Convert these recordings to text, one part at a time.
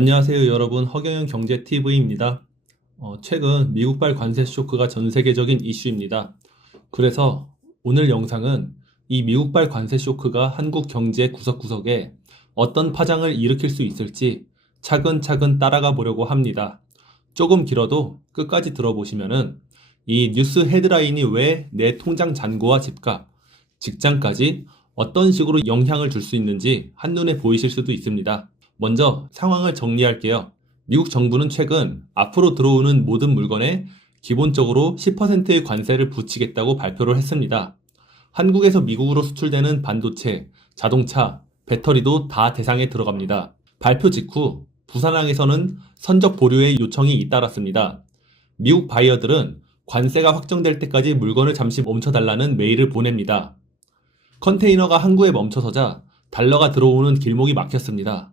안녕하세요 여러분, 허경영 경제TV입니다. 최근 미국발 관세 쇼크가 전 세계적인 이슈입니다. 그래서 오늘 영상은 이 미국발 관세 쇼크가 한국 경제 구석구석에 어떤 파장을 일으킬 수 있을지 차근차근 따라가 보려고 합니다. 조금 길어도 끝까지 들어보시면은 이 뉴스 헤드라인이 왜 내 통장 잔고와 집값, 직장까지 어떤 식으로 영향을 줄 수 있는지 한눈에 보이실 수도 있습니다. 먼저 상황을 정리할게요. 미국 정부는 최근 앞으로 들어오는 모든 물건에 기본적으로 10%의 관세를 붙이겠다고 발표를 했습니다. 한국에서 미국으로 수출되는 반도체, 자동차, 배터리도 다 대상에 들어갑니다. 발표 직후 부산항에서는 선적 보류의 요청이 잇따랐습니다. 미국 바이어들은 관세가 확정될 때까지 물건을 잠시 멈춰달라는 메일을 보냅니다. 컨테이너가 항구에 멈춰서자 달러가 들어오는 길목이 막혔습니다.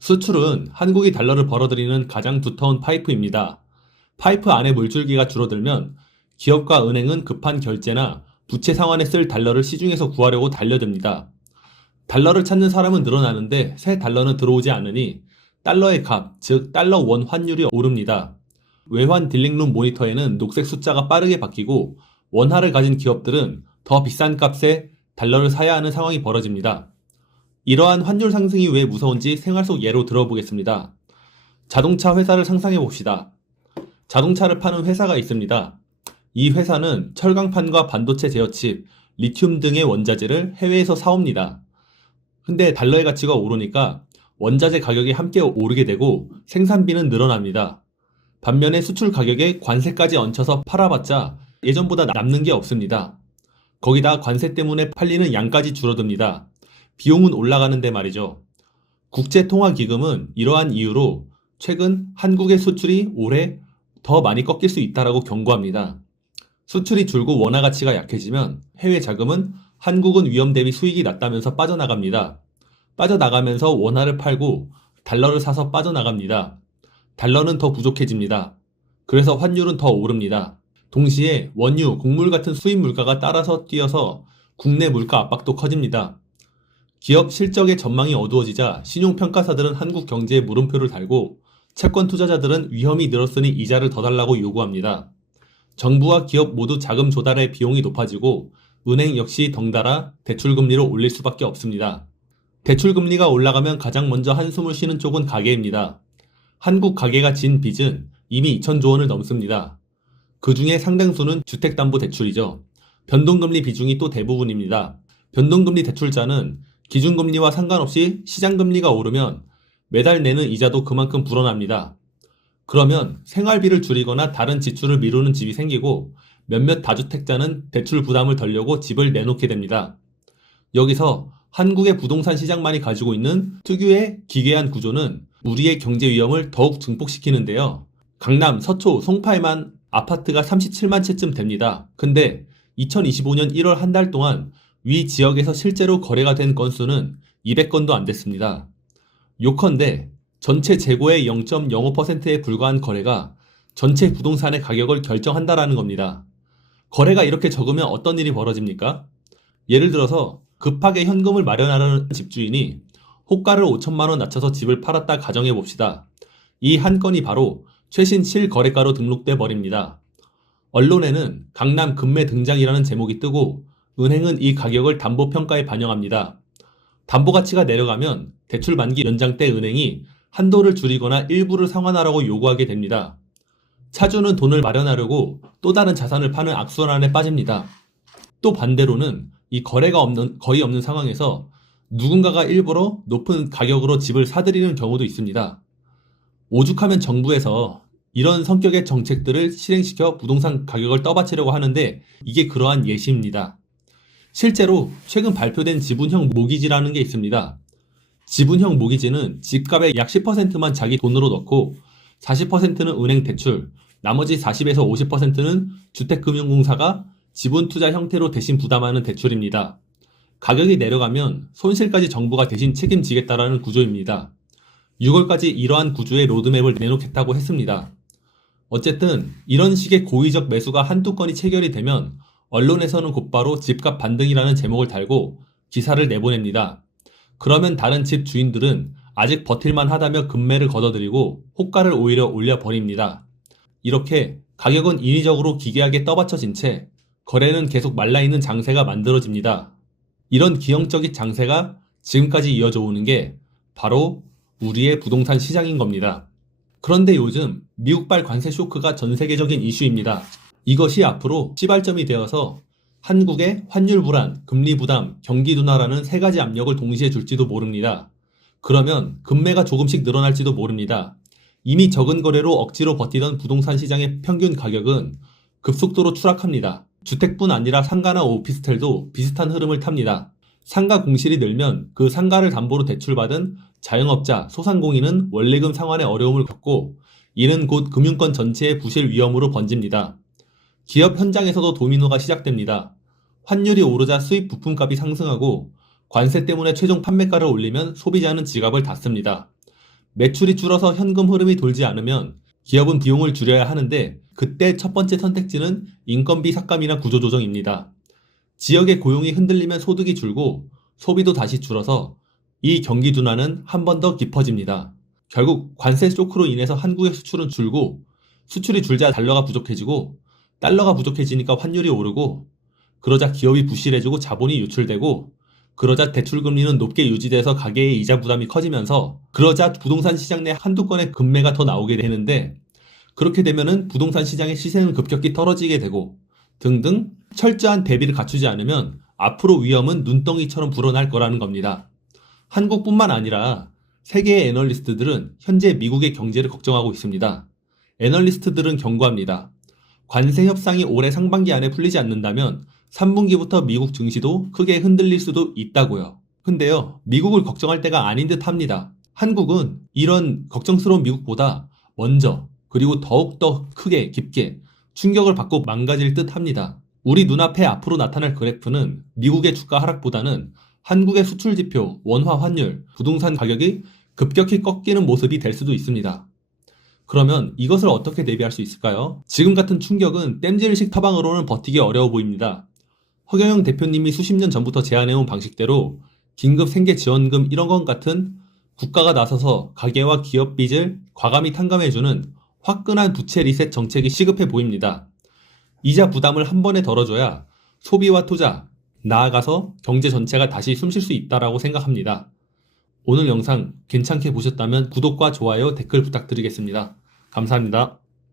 수출은 한국이 달러를 벌어들이는 가장 두터운 파이프입니다. 파이프 안에 물줄기가 줄어들면 기업과 은행은 급한 결제나 부채 상환에 쓸 달러를 시중에서 구하려고 달려듭니다. 달러를 찾는 사람은 늘어나는데 새 달러는 들어오지 않으니 달러의 값, 즉 달러 원 환율이 오릅니다. 외환 딜링룸 모니터에는 녹색 숫자가 빠르게 바뀌고 원화를 가진 기업들은 더 비싼 값에 달러를 사야 하는 상황이 벌어집니다. 이러한 환율 상승이 왜 무서운지 생활 속 예로 들어보겠습니다. 자동차 회사를 상상해 봅시다. 자동차를 파는 회사가 있습니다. 이 회사는 철강판과 반도체 제어칩, 리튬 등의 원자재를 해외에서 사옵니다. 근데 달러의 가치가 오르니까 원자재 가격이 함께 오르게 되고 생산비는 늘어납니다. 반면에 수출 가격에 관세까지 얹혀서 팔아봤자 예전보다 남는 게 없습니다. 거기다 관세 때문에 팔리는 양까지 줄어듭니다. 비용은 올라가는데 말이죠. 국제통화기금은 이러한 이유로 최근 한국의 수출이 올해 더 많이 꺾일 수 있다라고 경고합니다. 수출이 줄고 원화 가치가 약해지면 해외 자금은 한국은 위험 대비 수익이 낮다면서 빠져나갑니다. 빠져나가면서 원화를 팔고 달러를 사서 빠져나갑니다. 달러는 더 부족해집니다. 그래서 환율은 더 오릅니다. 동시에 원유, 곡물 같은 수입 물가가 따라서 뛰어서 국내 물가 압박도 커집니다. 기업 실적의 전망이 어두워지자 신용평가사들은 한국 경제에 물음표를 달고 채권 투자자들은 위험이 늘었으니 이자를 더 달라고 요구합니다. 정부와 기업 모두 자금 조달의 비용이 높아지고 은행 역시 덩달아 대출금리를 올릴 수밖에 없습니다. 대출금리가 올라가면 가장 먼저 한숨을 쉬는 쪽은 가계입니다. 한국 가계가 진 빚은 이미 2천조 원을 넘습니다. 그 중에 상당수는 주택담보대출이죠. 변동금리 비중이 또 대부분입니다. 변동금리 대출자는 기준금리와 상관없이 시장금리가 오르면 매달 내는 이자도 그만큼 불어납니다. 그러면 생활비를 줄이거나 다른 지출을 미루는 집이 생기고 몇몇 다주택자는 대출 부담을 덜려고 집을 내놓게 됩니다. 여기서 한국의 부동산 시장만이 가지고 있는 특유의 기괴한 구조는 우리의 경제 위험을 더욱 증폭시키는데요. 강남, 서초, 송파에만 아파트가 37만 채쯤 됩니다. 근데 2025년 1월 한 달 동안 위 지역에서 실제로 거래가 된 건수는 200건도 안 됐습니다. 요컨대 전체 재고의 0.05%에 불과한 거래가 전체 부동산의 가격을 결정한다라는 겁니다. 거래가 이렇게 적으면 어떤 일이 벌어집니까? 예를 들어서 급하게 현금을 마련하려는 집주인이 호가를 5천만 원 낮춰서 집을 팔았다 가정해 봅시다. 이 한 건이 바로 최신 실거래가로 등록돼 버립니다. 언론에는 강남 급매 등장이라는 제목이 뜨고 은행은 이 가격을 담보평가에 반영합니다. 담보가치가 내려가면 대출 만기 연장 때 은행이 한도를 줄이거나 일부를 상환하라고 요구하게 됩니다. 차주는 돈을 마련하려고 또 다른 자산을 파는 악순환에 빠집니다. 또 반대로는 이 거래가 거의 없는 상황에서 누군가가 일부러 높은 가격으로 집을 사들이는 경우도 있습니다. 오죽하면 정부에서 이런 성격의 정책들을 실행시켜 부동산 가격을 떠받치려고 하는데 이게 그러한 예시입니다. 실제로 최근 발표된 지분형 모기지라는 게 있습니다. 지분형 모기지는 집값의 약 10%만 자기 돈으로 넣고 40%는 은행 대출, 나머지 40에서 50%는 주택금융공사가 지분 투자 형태로 대신 부담하는 대출입니다. 가격이 내려가면 손실까지 정부가 대신 책임지겠다라는 구조입니다. 6월까지 이러한 구조의 로드맵을 내놓겠다고 했습니다. 어쨌든 이런 식의 고의적 매수가 한두 건이 체결이 되면 언론에서는 곧바로 집값 반등이라는 제목을 달고 기사를 내보냅니다. 그러면 다른 집 주인들은 아직 버틸만 하다며 급매를 걷어들이고 호가를 오히려 올려버립니다. 이렇게 가격은 인위적으로 기괴하게 떠받쳐진 채 거래는 계속 말라있는 장세가 만들어집니다. 이런 기형적인 장세가 지금까지 이어져 오는 게 바로 우리의 부동산 시장인 겁니다. 그런데 요즘 미국발 관세 쇼크가 전 세계적인 이슈입니다. 이것이 앞으로 시발점이 되어서 한국의 환율 불안, 금리 부담, 경기 둔화라는 세 가지 압력을 동시에 줄지도 모릅니다. 그러면 급매가 조금씩 늘어날지도 모릅니다. 이미 적은 거래로 억지로 버티던 부동산 시장의 평균 가격은 급속도로 추락합니다. 주택뿐 아니라 상가나 오피스텔도 비슷한 흐름을 탑니다. 상가 공실이 늘면 그 상가를 담보로 대출받은 자영업자, 소상공인은 원리금 상환에 어려움을 겪고 이는 곧 금융권 전체의 부실 위험으로 번집니다. 기업 현장에서도 도미노가 시작됩니다. 환율이 오르자 수입 부품값이 상승하고 관세 때문에 최종 판매가를 올리면 소비자는 지갑을 닫습니다. 매출이 줄어서 현금 흐름이 돌지 않으면 기업은 비용을 줄여야 하는데 그때 첫 번째 선택지는 인건비 삭감이나 구조조정입니다. 지역의 고용이 흔들리면 소득이 줄고 소비도 다시 줄어서 이 경기 둔화는 한 번 더 깊어집니다. 결국 관세 쇼크로 인해서 한국의 수출은 줄고 수출이 줄자 달러가 부족해지고 달러가 부족해지니까 환율이 오르고 그러자 기업이 부실해지고 자본이 유출되고 그러자 대출금리는 높게 유지돼서 가계의 이자 부담이 커지면서 그러자 부동산 시장 내 한두 건의 급매가 더 나오게 되는데 그렇게 되면은 부동산 시장의 시세는 급격히 떨어지게 되고 등등 철저한 대비를 갖추지 않으면 앞으로 위험은 눈덩이처럼 불어날 거라는 겁니다. 한국뿐만 아니라 세계의 애널리스트들은 현재 미국의 경제를 걱정하고 있습니다. 애널리스트들은 경고합니다. 관세 협상이 올해 상반기 안에 풀리지 않는다면 3분기부터 미국 증시도 크게 흔들릴 수도 있다고요. 근데요, 미국을 걱정할 때가 아닌 듯 합니다. 한국은 이런 걱정스러운 미국보다 먼저 그리고 더욱더 크게 깊게 충격을 받고 망가질 듯 합니다. 우리 눈앞에 앞으로 나타날 그래프는 미국의 주가 하락보다는 한국의 수출 지표, 원화 환율, 부동산 가격이 급격히 꺾이는 모습이 될 수도 있습니다. 그러면 이것을 어떻게 대비할 수 있을까요? 지금 같은 충격은 땜질식 타방으로는 버티기 어려워 보입니다. 허경영 대표님이 수십 년 전부터 제안해온 방식대로 긴급 생계 지원금 1억 원 같은 국가가 나서서 가계와 기업 빚을 과감히 탕감해주는 화끈한 부채 리셋 정책이 시급해 보입니다. 이자 부담을 한 번에 덜어줘야 소비와 투자, 나아가서 경제 전체가 다시 숨쉴 수 있다라고 생각합니다. 오늘 영상 괜찮게 보셨다면 구독과 좋아요, 댓글 부탁드리겠습니다. 감사합니다.